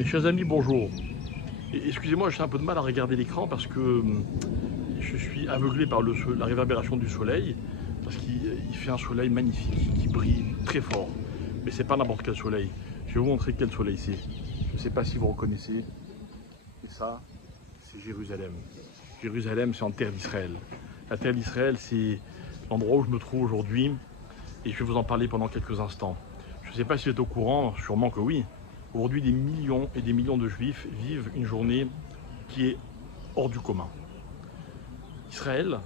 Mes chers amis, bonjour. Excusez-moi, j'ai un peu de mal à regarder l'écran parce que je suis aveuglé par la réverbération du soleil, parce qu'il fait un soleil magnifique qui brille très fort. Mais c'est pas n'importe quel soleil. Je vais vous montrer quel soleil c'est. Je ne sais pas si vous reconnaissez. Et ça, c'est Jérusalem. Jérusalem, c'est en terre d'Israël. La terre d'Israël, c'est l'endroit où je me trouve aujourd'hui et je vais vous en parler pendant quelques instants. Je ne sais pas si vous êtes au courant, sûrement que oui. Aujourd'hui, des millions et des millions de juifs vivent une journée qui est hors du commun. Israël,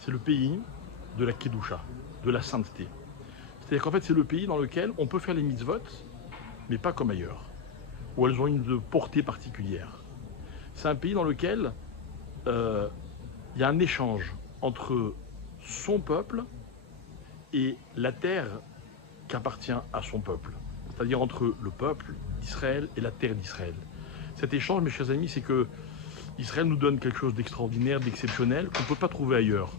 c'est le pays de la Kedusha, de la sainteté. C'est-à-dire qu'en fait, c'est le pays dans lequel on peut faire les mitzvot, mais pas comme ailleurs, où elles ont une portée particulière. C'est un pays dans lequel il y a un échange entre son peuple et la terre qui appartient à son peuple. C'est-à-dire entre le peuple d'Israël et la terre d'Israël. Cet échange, mes chers amis, c'est que Israël nous donne quelque chose d'extraordinaire, d'exceptionnel, qu'on ne peut pas trouver ailleurs.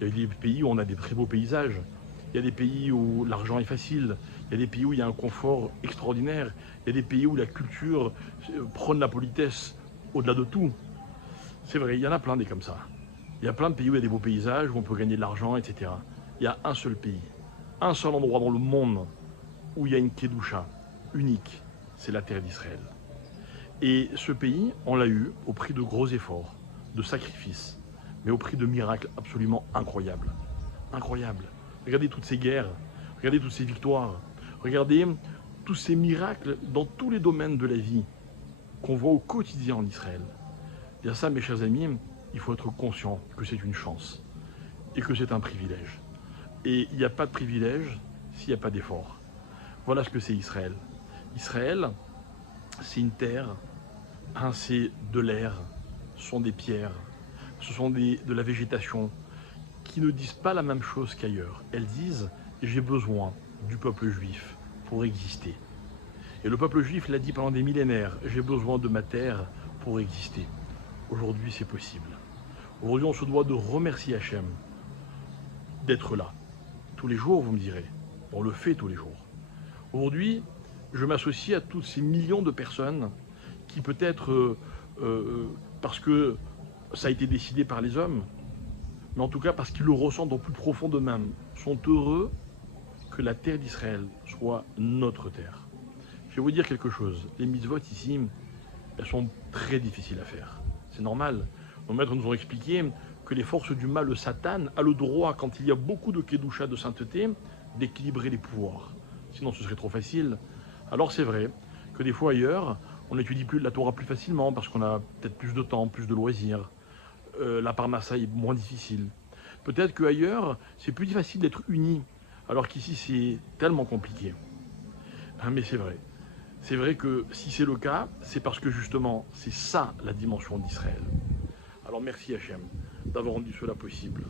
Il y a des pays où on a des très beaux paysages, il y a des pays où l'argent est facile, il y a des pays où il y a un confort extraordinaire, il y a des pays où la culture prône la politesse au-delà de tout. C'est vrai, il y en a plein des comme ça. Il y a plein de pays où il y a des beaux paysages, où on peut gagner de l'argent, etc. Il y a un seul pays, un seul endroit dans le monde où il y a une Kedusha unique, c'est la terre d'Israël. Et ce pays, on l'a eu au prix de gros efforts, de sacrifices, mais au prix de miracles absolument incroyables. Incroyables. Regardez toutes ces guerres, regardez toutes ces victoires, regardez tous ces miracles dans tous les domaines de la vie qu'on voit au quotidien en Israël. Et à ça, mes chers amis, il faut être conscient que c'est une chance et que c'est un privilège. Et il n'y a pas de privilège s'il n'y a pas d'effort. Voilà ce que c'est Israël. Israël, c'est une terre, c'est de l'air, ce sont des pierres, ce sont de la végétation qui ne disent pas la même chose qu'ailleurs. Elles disent « j'ai besoin du peuple juif pour exister ». Et le peuple juif l'a dit pendant des millénaires « j'ai besoin de ma terre pour exister ». Aujourd'hui, c'est possible. Aujourd'hui, on se doit de remercier Hachem d'être là. Tous les jours, vous me direz. On le fait tous les jours. Aujourd'hui, je m'associe à tous ces millions de personnes qui peut-être, parce que ça a été décidé par les hommes, mais en tout cas parce qu'ils le ressentent au plus profond d'eux-mêmes, sont heureux que la terre d'Israël soit notre terre. Je vais vous dire quelque chose. Les mitzvot ici, elles sont très difficiles à faire. C'est normal. Nos maîtres nous ont expliqué que les forces du mal, le Satan, a le droit, quand il y a beaucoup de kedusha, de sainteté, d'équilibrer les pouvoirs. Sinon ce serait trop facile. Alors c'est vrai que des fois ailleurs, on n'étudie plus la Torah plus facilement parce qu'on a peut-être plus de temps, plus de loisirs. La parnassa est moins difficile. Peut-être qu'ailleurs, c'est plus facile d'être uni, alors qu'ici c'est tellement compliqué. Mais c'est vrai. C'est vrai que si c'est le cas, c'est parce que justement, c'est ça la dimension d'Israël. Alors merci Hachem d'avoir rendu cela possible.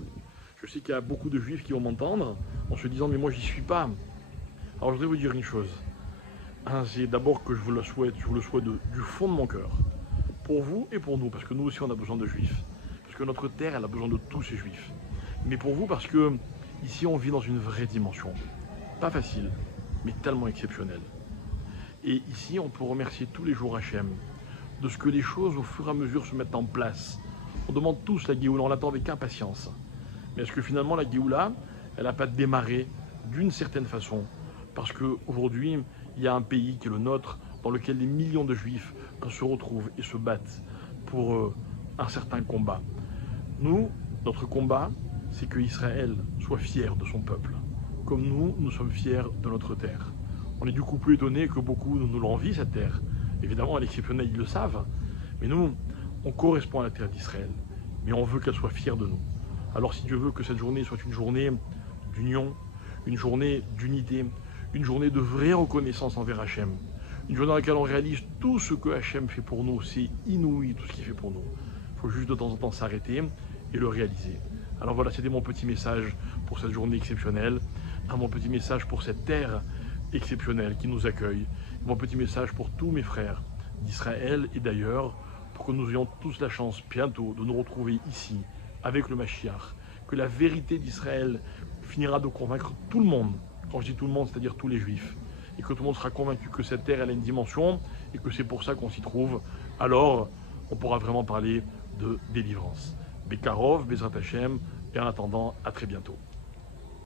Je sais qu'il y a beaucoup de juifs qui vont m'entendre en se disant « mais moi j'y suis pas ». Alors je voudrais vous dire une chose. C'est d'abord que je vous le souhaite du fond de mon cœur. Pour vous et pour nous, parce que nous aussi on a besoin de juifs. Parce que notre terre, elle a besoin de tous ces juifs. Mais pour vous, parce que ici on vit dans une vraie dimension. Pas facile, mais tellement exceptionnelle. Et ici on peut remercier tous les jours Hachem de ce que les choses au fur et à mesure se mettent en place. On demande tous la Géoula, on l'attend avec impatience. Mais est-ce que finalement la Géoula, elle n'a pas démarré d'une certaine façon? Parce qu'aujourd'hui, il y a un pays qui est le nôtre, dans lequel des millions de juifs se retrouvent et se battent pour un certain combat. Nous, notre combat, c'est que Israël soit fier de son peuple, comme nous sommes fiers de notre terre. On est du coup plus étonnés que beaucoup nous l'envient, cette terre. Évidemment, elle est exceptionnelle, ils le savent. Mais nous, on correspond à la terre d'Israël. Mais on veut qu'elle soit fière de nous. Alors si Dieu veut que cette journée soit une journée d'union, une journée d'unité, une journée de vraie reconnaissance envers Hachem, une journée dans laquelle on réalise tout ce que Hachem fait pour nous, c'est inouï tout ce qu'il fait pour nous. Il faut juste de temps en temps s'arrêter et le réaliser. Alors voilà, c'était mon petit message pour cette journée exceptionnelle, mon petit message pour cette terre exceptionnelle qui nous accueille, mon petit message pour tous mes frères d'Israël et d'ailleurs, pour que nous ayons tous la chance bientôt de nous retrouver ici, avec le Mashiach, que la vérité d'Israël finira de convaincre tout le monde. Quand je dis tout le monde, c'est-à-dire tous les juifs. Et que tout le monde sera convaincu que cette terre, elle a une dimension et que c'est pour ça qu'on s'y trouve, alors on pourra vraiment parler de délivrance. Bekarov, Bezrat Hashem, et en attendant, à très bientôt.